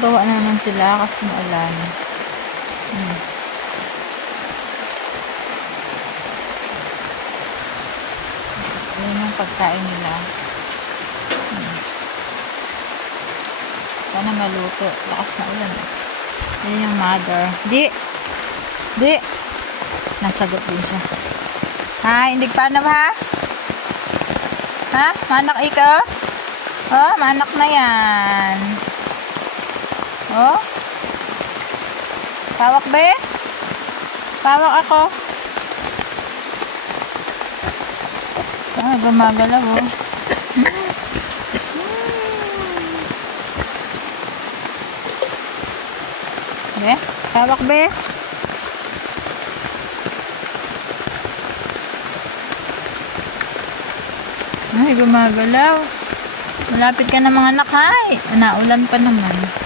Gawa na naman sila kasi maulan. Yan yung pagkain nila. Sana maluto. Lakas na ulan. Yan yung mother. Di! Nasagot din siya. Ha? Hindi pa na ba? Ha? Manak ikaw? Oh, manak na yan. Oh? Pawak ba eh? Pawak ako. Ah, gumagalaw oh. Be? Pawak be? Ay, gumagalaw. Malapit ka na mga anak, hay. Naulan pa naman.